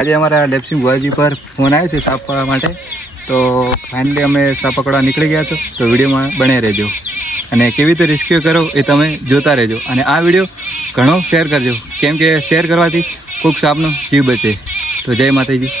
આજે અમારા લેપ્સિંગ ભુવાજી પર ફોન આવ્યો છે સાપ પકડવા માટે, તો ફાઇનલી અમે સાપ પકડવા નીકળી ગયા તો વિડીયોમાં બને રહેજો અને કેવી રીતે રેસ્ક્યુ કરો એ તમે જોતા રહેજો. અને આ વિડીયો ઘણો શેર કરજો, કેમ કે શેર કરવાથી કોઈક સાપનો જીવ બચે. તો જય માતાજી.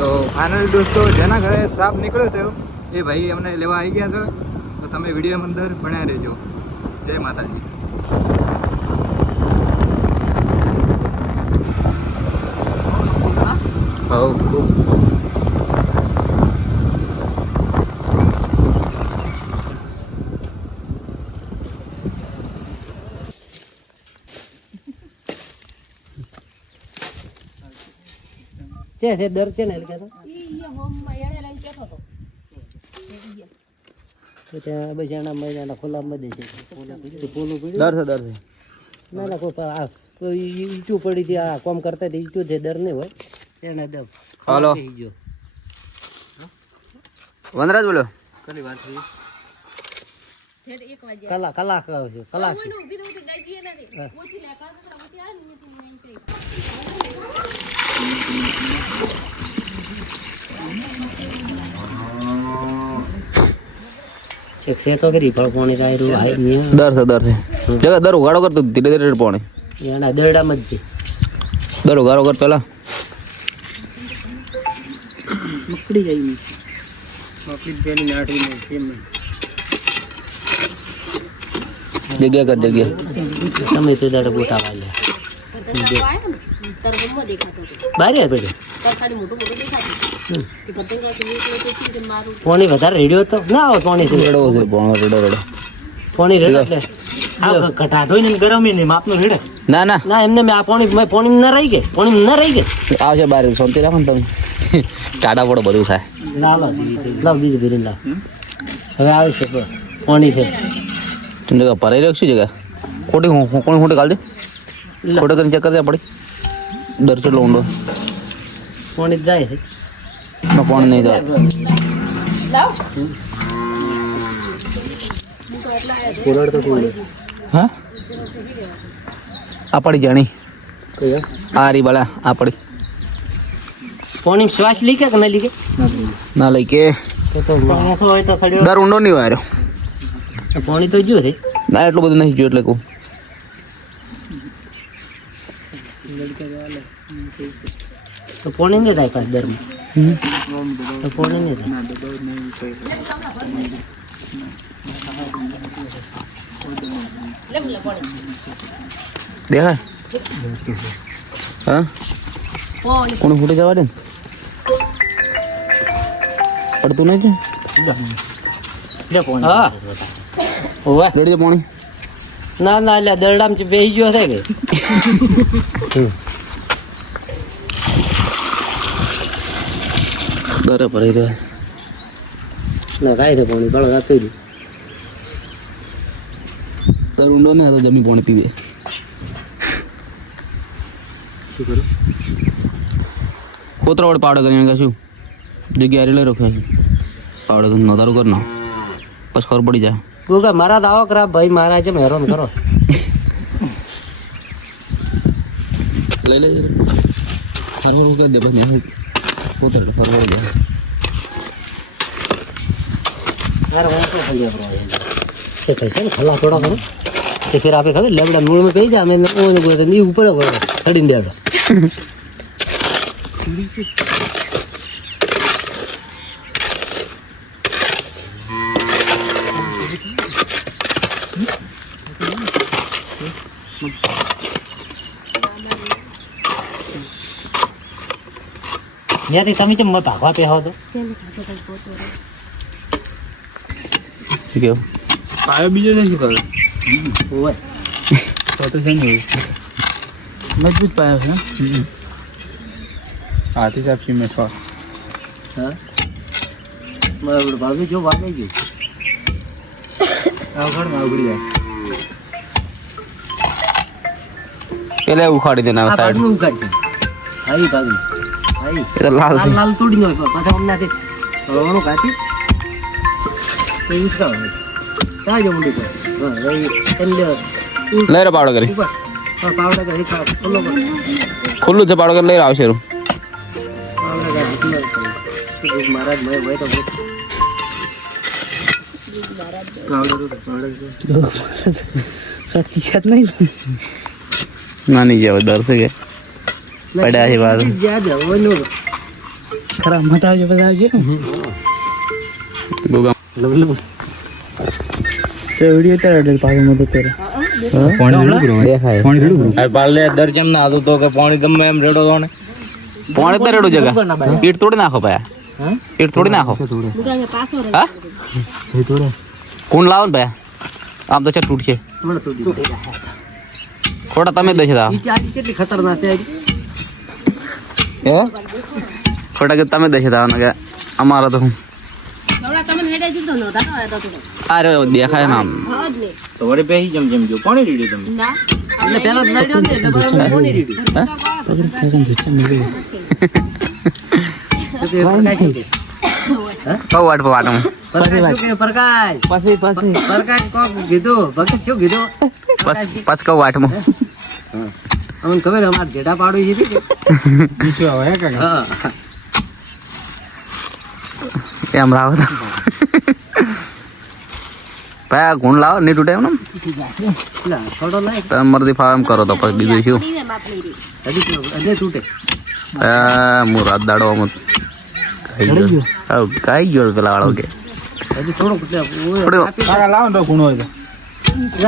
તો ફાઇનલી દોસ્તો, જેના ઘરે સાપ નીકળ્યો હતો એ ભાઈ અમને લેવા આવી ગયા છો. તો તમે વિડીયો અંદર ભણ્યા રહેજો. જય માતાજી. છે છે દર છે ને એટલે તો ત્યાં બજારના મહિનાના ખુલ્લામાં દે છે પોલું પડ્યું દર છે ના ના કોઈ ઈચું પડી હતી આ કોમ કરતા ઈચું છે ડર નહીં હોય એને દમ. હાલો વનરાજ બોલો. કલાક કલાક છે તો કરી પણ પોણી તાયરું હાઈ ની દર છે જગા દર ઉગાડો કરતો ધીરે ધીરે પોણી એના દરડામાં જ છે. દર ઉગાડો કર પેલા મકડી જાય આપણી પેલી નાઠી ને કેમ જગ્યા કર જગ્યા તમે તો દાડે ગોટા વાળ્યા બારે પડે પાણી વધારે રેડ્યો તો ના આવે પાણી રેડો છે પાણી રેડો એટલે ઘટાડો ને ગરમ ને માપનો રેડે ના ના ના એમને મેં આ પાણી ના રહી ગઈ પાણી ના રહી ગઈ આવશે બાર શાંતિ રાખો ને તમે. ટાટા પડો બધું થાય. લાવ બીજું ભરીને લાવ હવે આવશે પાણી છે તમે જગા ભરાઈ રાખ શું જગા ખોટી કોણ ખોટી કાઢ દે ખોટે કરીને ચેક કરી દે પડી દર ચેટલો ઊંડો પાણી જાય છે પાણી નહીં જાય. હા આ પડી જાણી આ રી બાળા આ પડી પાણી શ્વાસ લીકે કે ના લીકે ના લઈ કે હોય તો દર ઊંડો નહીં વાયરો પાણી તો જો છે ના એટલું બધું નહીં જોયું એટલે કહું. તો પાણી નહીં થાય પાછ દરમાં તો પાણી નહીં થાય દેખાય હા કોણ ફૂટે જવા દે પડતું નહીં છે હા ઓવે રેડી પાણી ના ના એટલે દરડામ બેસી ગયો છે કે બરાબર રહી રહ્યા ના કાંઈ તો પાણી બળ આપી દઉં તાર ઊંડો ને તો જમી પાણી પીવે. શું કરું કોતરા વડે પાવડે કરીને કશું જગ્યા લઈ રાખ્યા છે પાવડે કરીને નોંધારું કર ના પછી ખબર પડી જાય. તું કે મારા દાવો કરા ભાઈ મારા છે હેરાન કરો લઈ લેજે ફરવાનું કરી દે પછી કોતરા ફરવા જાય. છે ને ખલા થોડા કરો તો ફિર આપણે ખબર લેબડા મૂળમાં કહી જાય અમે ઉપર ચડીને દેવડા ત્યાંથી તમે કેમ ભાગવા પહેવો તો કેવું પાયો બીજો છે શું કરે હોય તો છે ને મજબૂત પાયો છે હાથી સાહેબ સિમે શોટ હા મારું ભાભી જો વાગે ગયું આવખડમાં ઉગડી જાય પેલે ઉખાડી દેના આ સાઈડ ભાગનું ઉગાડી આવી ભાગનું આવી એ તો લાલ છે લાલ તોડી નો પાછા હમણાંથી રોણું કાઢી તો યુઝ કરો ત્યાં જો મુંડી પર હા રહી એટલે લઈ રે પાવડો કરી ઉપર હા પાવડા કરી ખા ખોલો કર ખુલ્લું છે પાવડો કરી લઈ આવશે રૂ પાવડા કરી મહારાજ મેં હોય તો શક્તિ છે નહીં નાની જેવા દર છે કે પડ્યા છે બાર જ્યાં જવાનું ખરા મત આવજો બધા આવજો ગોગા તો વિડિયો તારે પાછો મત કરે પાણી રેડું બ્રો દેખાય પાણી રેડું બ્રો અરે પાલે દર જેમ ના હતું તો કે પાણી ગમે એમ રેડો તો ને પાણી તો રેડું જગા ઈટ તોડી નાખો પાયા ઈટ તોડી નાખો હા એ તોડે કોણ લાવો ને પાયા આમ તો છે તૂટશે હમણાં તૂટી ખોટા તમે દશે તા ઈ ચારી કેટલી ખતરનાક છે હે ખોટા કે તમે દશે તા કે અમારા તો હું અરે દેખાય ના આમ તો વળી પેહી જમ જમ જો પાણી રેડી તમે એટલે પેલો જ લઈ રહ્યો ને એટલે બરાબર કોની રીડી કહું વાટ વાટું પ્રકાશ પછી પ્રકાશ કોક કીધું ભગત શું કીધું બસ કહું વાટમાં અમને ખબર અમારે જેઠા પાડવી છે કે બીજું આવે હે કાકા હા એમ રાવ તો ભાઈ ગુણ લાવો નહીં તૂટે એમ ને લા થોડો લાય તમારથી ફાવ એમ કરો તો પછી બીજું શું હજી તૂટે હું રાત દાડો આમ કાઈ ગયો પેલા વાળો કે હજી થોડોક કાકા લાવો ને તો ખૂણો હોય તો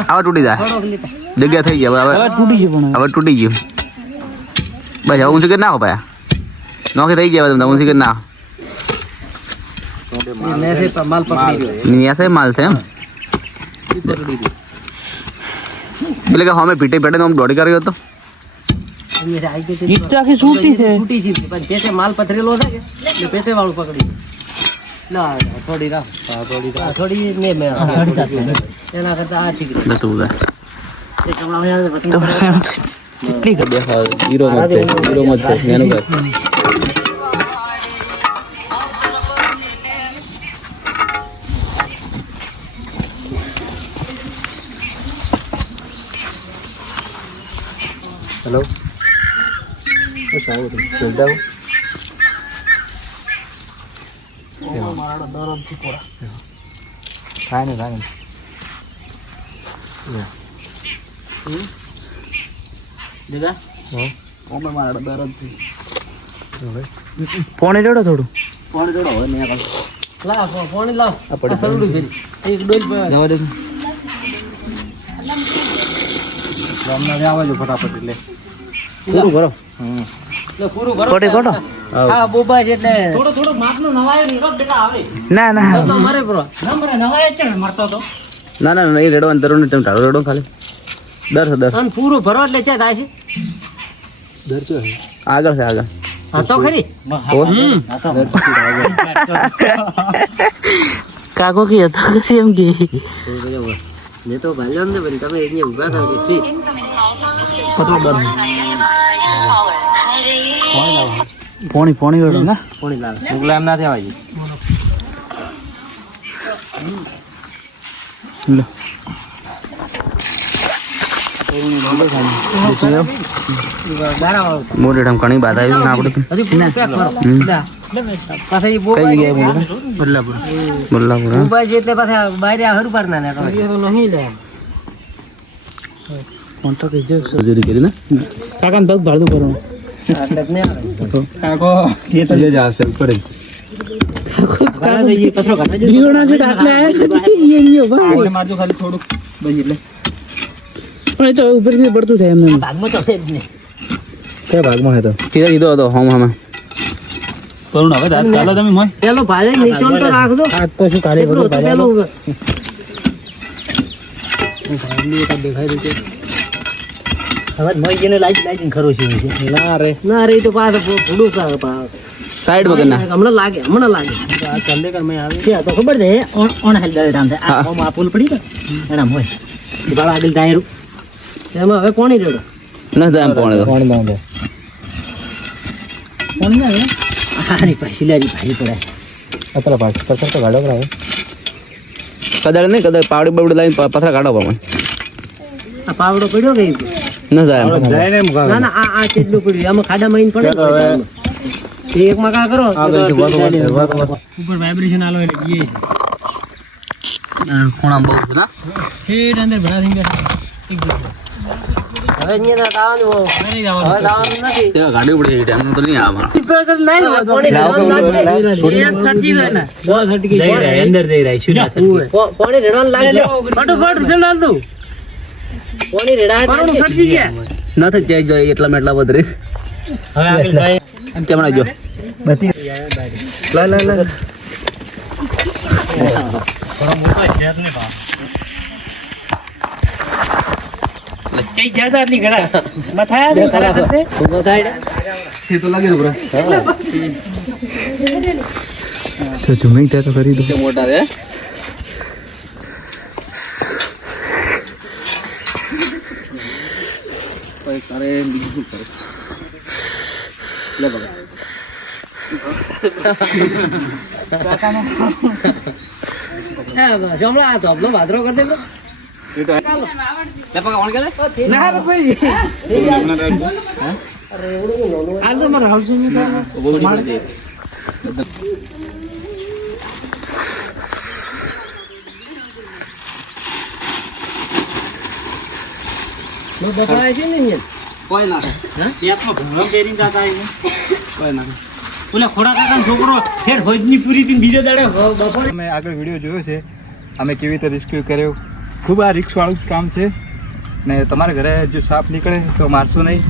હવે તૂટી જાય જગ્યા થઈ ગયા હવે તૂટી છે પણ હવે તૂટી ગયું બસ હવે ઊંચી કરી નાખો ભાઈ નોખી થઈ ગયા તમે ઊંચી કરી નાખો માલ પકડી રહ્યો નિયાસે માલ છે એમ પકડી રહ્યો એટલે કે અમે પીટે પીટે આમ દોડી કર્યો હતો ઈટ તો આખી છૂટી છે છૂટી છે પણ પેટે માલ પથરેલો છે કે એટલે પેટે વાળું પકડી ના થોડી રાખ થોડી ને મેં એના કરતા આ ઠીક રહે જતું બધા એ કમળા યાર કેટલી દેખાવ હીરો મત છે હીરો મત છે એનું કઈ હેલો થાય ને પોણે જોડો થોડું લાવ ફોન લાવ થોડું ફેરી એક ડોલ જવા દે હમણાં આવવા જો ફટાફટ એટલે પૂરું કરો પૂરું ભરો કોટે કોટો હા બોબા છે એટલે થોડું માપનું નવાય ને રોજ દેખા આવે ના ના તો મારે બ્રો નંબર નવાય છે ને મરતો તો ના ના નહીં રેડવાનું જરૂર નહીં તમે ટાળો રેડો ખાલી દર છે દર અને પૂરું ભરો એટલે ચા થાય છે આગળ છે આગળ હા તો ખરી કાકો કે હતો એમ કે મેં તો ભાલ્યો ને ભાઈ તમે અહીંયા ઉભા થાવ કે સી પોણી વેડો ના કોણી લાવે મુગલા એમ ના થયા હોય લો દારા વાળું મોટી ઠમ ઘણી બાધા આવી ને આપણે તો હજી પૂરું પેક કરો પાછા એ કઈ બોબા જગ્યાએ બોલાપુર બોલાપુર હા બોબા છે એટલે પાછા બહાર હરું પાડના ને નહીં લે કોન્ટ્રાક્ટ કઈ જશે મજૂરી કરી ને કાકાને પગ ભાડું કરવાનું એટલે જ નહીં આવે કાકો જે તો જ આવશે ઉપર જ બીઓના જે દાખલા આયા એટલે મારજો ખાલી થોડુંક બસ એટલે પણ એ તો ઉપરથી પડતું થાય એમને ભાગમાં તો છે જ નહીં કયા ભાગમાં હતો સીધા કીધો હતો હોમ હમે કરુણ હવે દાંત ચાલો તમે મોય પેલો ભાલે નીચોણ તો રાખજો આ તો શું કાલે કેટલું હતું પેલું દેખાય હવે મોઈને લાઈટ ખરો છે ના રે તો પાછો ફૂડું સાઈડ વગર ના હમણાં લાગે આ ચાલે કે મેં આવી છે તો ખબર છે ઓન હેલ દે રામ આ ઓમ આ પુલ પડી ને એના મોય એ બાળા આગળ દાયરું એમાં હવે કોની રેડો ન જાય એમ પોણે તો કોણ બાંધે કોણ ના આની પાછી લેરી ભાઈ પડે અતલા પાછ પથ્થર તો ગાડો કરાવે કદાચ નહીં કદાચ પાવડી બાવડી લાવીને પથરા કાઢો પણ આ પાવડો પડ્યો કે ન જાય એમ ના ના આ કેટલું પડ્યું આમાં ખાડામાં ઈન પડે એક માં કા કરો ઉપર વાઇબ્રેશન આલો એટલે ગીએ ખૂણામાં બહુ છે ના હેડ અંદર ભરા થઈ ગયા એક હવે અહીંયા દાવાનું નહીં દાવાનું નથી ત્યાં ગાડી પડી ગઈ ટાઈમ તો નહીં આવે અંદર જઈ રહી શું પાણી રેડવાનું લાગે ફટાફટ જલ્દી દઉં પાણી રેડા સટી ગયા ન થઈ જાય જાય એટલા મેટલા વધરે હવે આગળ જાય એમ કેમ જો લા થોડા મોટા છે ને બા કઈ જ્યાદા આટલી ઘડા બતાયા ખરા થશે સે તો લાગે બ્રો તો ઝૂમિંગ ત્યાં તો કરી દો મોટા છે કોઈ કરે બીજું શું કરે લે બગા જમલા ધોબલો ભાદરો કરી દેલો લે પગા ઓણ ગલે ના રે ભાઈ આ તો મારા હાઉસ ની બપોરાય છે ને અહીંયા કોઈ ના પેટમાં ભૂંગળા પહેરીને જાતા આવીને કોઈ ના ઓલા ખોડા કાકાનો છોકરો ફેર હોજની પૂરી થી બીજે દાડે બપોરે અમે આગળ વિડીયો જોયો છે અમે કેવી રીતે રેસ્ક્યુ કર્યો ખૂબ આ રિસ્કવાળું જ કામ છે ને તમારા ઘરે જો સાપ નીકળે તો મારશો નહીં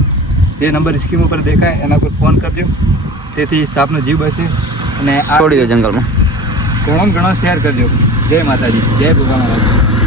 જે નંબર સ્કીમ ઉપર દેખાય એના પર ફોન કરજો તેથી સાપનો જીવ બચે અને આ છોડી દો જંગલમાં ઘણો શેર કરજો જય માતાજી જય ભગવાન.